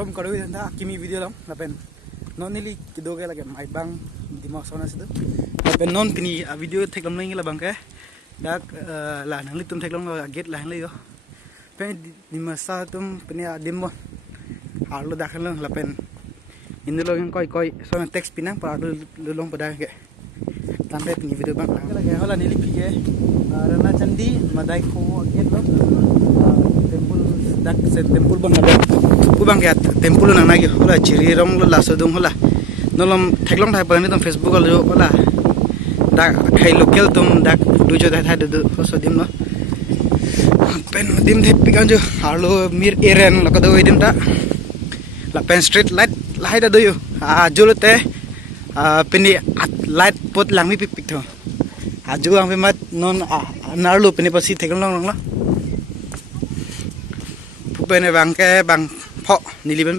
Kodom kado ida kimi video lam lapen non nili kidoge lagi mai bang di maksona situ lapen non kini video teklam lagi la bang ke dak la nang litum teklam la get la lagi yo pen di masa tum peni adim bon harlo dakhan lang lapen indulo yang koi sona teks pinang para lulong pada ke sampai peni video bang lagi hola nili pige rana candi madai ko get lo temple dak set temple bang ada bang ya temple nang nagi hola ciri rong lo laso dung hola nolom theklong thai pan tum facebook lo hola dak khai local tum dak dujo thai du so dim no pen dim the pikan jo harlo mir eren lo ka do dim ta la pen street light light da yo julote peni light pot lang mi pik tho aju ang mat non narlo peni pasi theklong long lo pen bang ke bang pho nili ben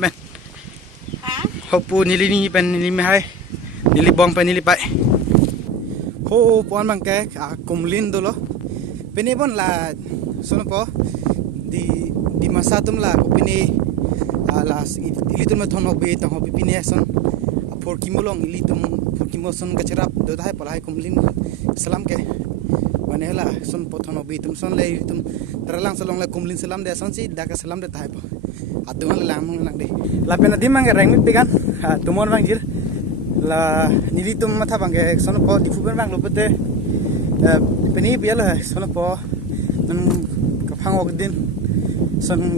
hopu nili ni pen nili me hai nili bong pen nili pai ho pon bang ke kumlin dolo peni bon la sono po di masa tum la peni la ilitum me thon hobi to hobi pini son for kimolong ilitum for kimoson kacharap do dai palai kumlin salam ke manela son pothon hobi tum son le tum teralang salong le kumlin salam de son si daka salam de tai po adungan lang lang de la pena dimang reng mit pigan tumon bang jir la nili tum matha bang ke son po di fuben bang lopete peni biala son po nan kapang ok din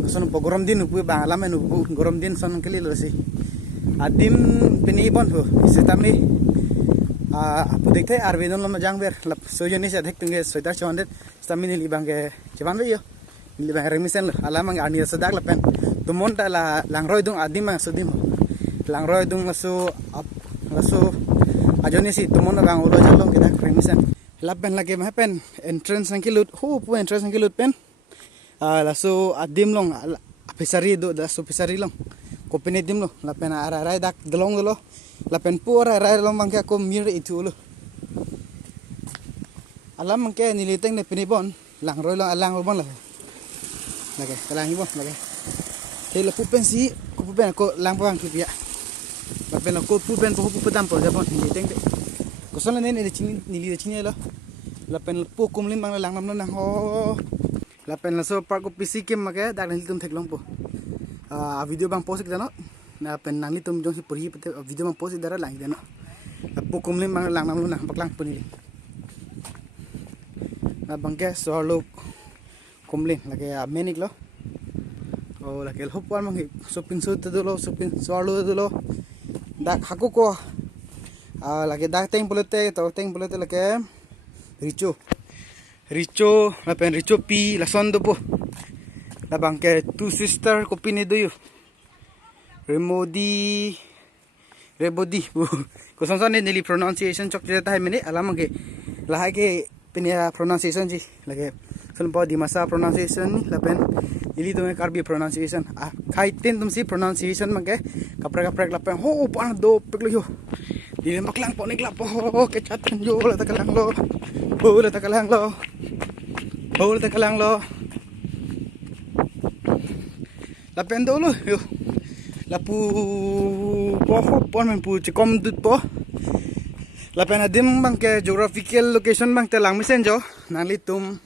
son po gorom din upu bang alam en upu gorom din son keli lo si adim peni bon ho setami apu dekte arvedon lo majang ber lap sojoni se dek tunge soita chondet stami nili bang ke jaman be yo nili bang remisen lo alam ang ani sadak lapen tumon ta la langroi dung adim ang sudim langroi dung lasu ajoni si tumon bang ulo jalong kita remisen lapen lagi mapen entrance ang kilut hu pu entrance ang kilut pen lasu adim long pisari do lasu pisari long kopene dim lo lapen ara dak delong lo lapen pu ara long bang ko mir itu lo alam mang ke niliteng ne pinibon langroi long alang bon la lagi kalang ibon lagi hela pupen si ko pupen ko lang bang kipia lapen ko pupen po pupetam po japon niliteng de ko sala ne ne chini nili chini lo lapen pu kumlin bang lang nam na ho lapen laso par ko pisi kem mage dak nilitum theklong po video bang post kita no na pen nang litum jong si puri video bang post dara lang deno pu kumlin bang lang nam na paklang punili na bangke solo kumlin lagi menik lo oh lagi hopan mang shopping shoot dulu shopping solo dulu dak haku ko lagi dak teng polete lagi rico lapen rico pi la sondo po la bangke two sister ko pini do yo rebodi ko sonson nili pronunciation chok jeta hai mene alam ke laha ke pinia pronunciation ji lagi sun po di masa pronunciation lapen ili tume karbi pronunciation khai tin tum si pronunciation mangke kaprak lapen ho pan do peklo yo di maklang po nikla po ke chatan yo la takalang lo lapen do lo yo lapu po pon men pu chikom dut po lapen adim bang ke geographical location bang te lang misen jo nali tum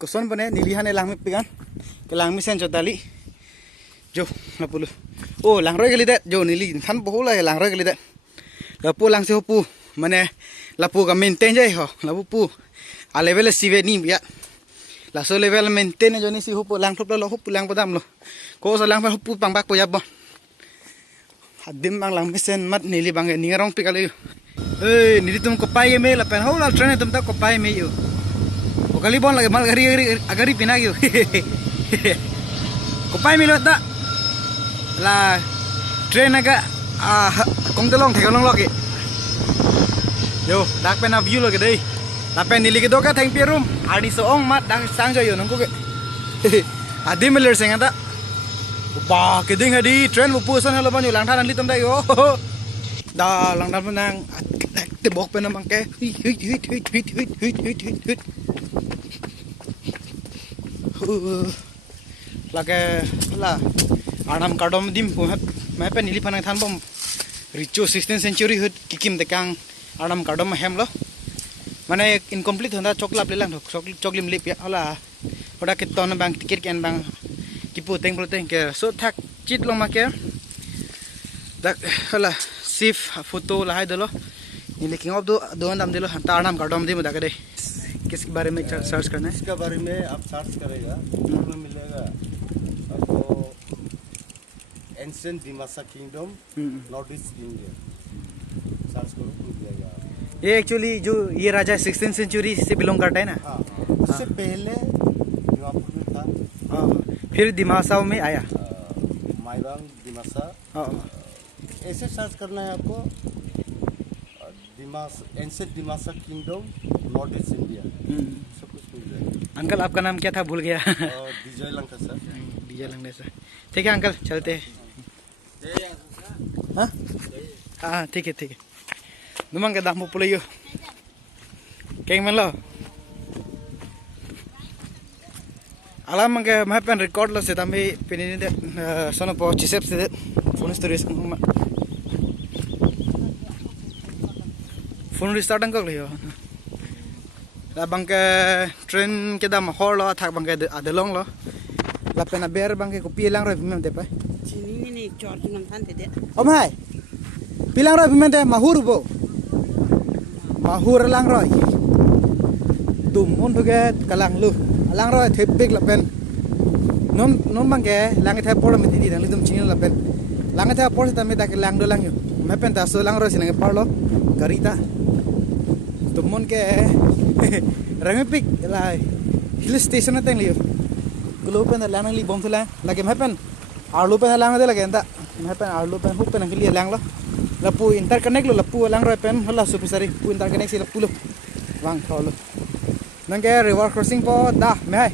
kuson bane nilihane lang mi pigan ke lang misen jo tali jo lapulu oh lang roi gali det jo nili than bo la lang roi gali det lapu lang se pu mane lapu ka maintain jai ho lapu pu a level sive ni ya la so level maintain jo ni si pu lang thop lo pu lang padam lo ko sa lang pu pang bak po ya bon adim bang lang misen mat nili bang ni rong pikali nili tum ko pai me la pen ho la train tum ta ko pai me yo o kali bon lagi mal agari pinag yo ko pai me lo ta la train aga kong telong thekolong logi yo dak pen view lo ke dei la pen nili ke do ka thang pi room ani so ong mat dang sang jo yo nong ko ke adim meler senga ta ba ke ding hadi train bu pusan halo ban yo lang than li tum dai yo da lang dan menang te bok pen mang ke lagi lah Arnam Kardom dim मैं पे नीली फनंग थान बम Richo 16th century हद किकिम देकांग Arnam Kardom hem lo माने इनकम्प्लीट होता चोकला प्लेला चोकलिम लिप होला ओडा के तन बांग टिकट कैन बांग किपु तेंग प्रोतेंग के सो थाक चित लो मा के dak होला सिफ फोटो लाई दलो ये लेकिन अब दो नाम दिलो Arnam Kardom dim दा करे किसके बारे में सर्च करना है इसके बारे में आप सर्च करेगा में मिलेगा आपको ancient Dimasa kingdom north east India search करो मिल जाएगा ये एक्चुअली जो ये राजा 16th सेंचुरी से बिलोंग करता है ना हाँ उससे पहले दिमापुर में था फिर दिमासाओ में आया माइबांग दिमासा ऐसे सर्च करना है आपको ancient Dimasa kingdom north east India सब कुछ मिल जाएगा अंकल आपका नाम क्या था भूल गया विजय लंका सर विजय लंका सर ठीक है अंकल चलते हैं हाँ हाँ ठीक है Memang ke dah mau pulang yo. Keng melo. Alam ke mah pen record lo se tambi penin de sono po chisep se phone stories phone restart ang kok yo. La bang ke train ke da mahor lo thak bang ke adelong lo. La pena ber bang ke ko pilang ro mem de pa. Sini ni George nang tan de. Om hai. Pilang ro mem de mahur bo. Mahur lang roy tum on thuge kalang lu lang roy thepik la pen non bang ke lang the por me di dang lidum chin la pen lang the por ta me da ke lang do lang yo me pen ta so lang roy sin par lo garita tum mon ke ramepik la hill station teng liyo kulo pen da lang li bom thula la ke me pen arlu pen lang de la ke enta me pen arlu pen hup pen ke li lang lo lapu interconnect lo lapu lang roy pen hola supusari pu interconnect si lapu lo wang tholo nang ke river crossing po da me hai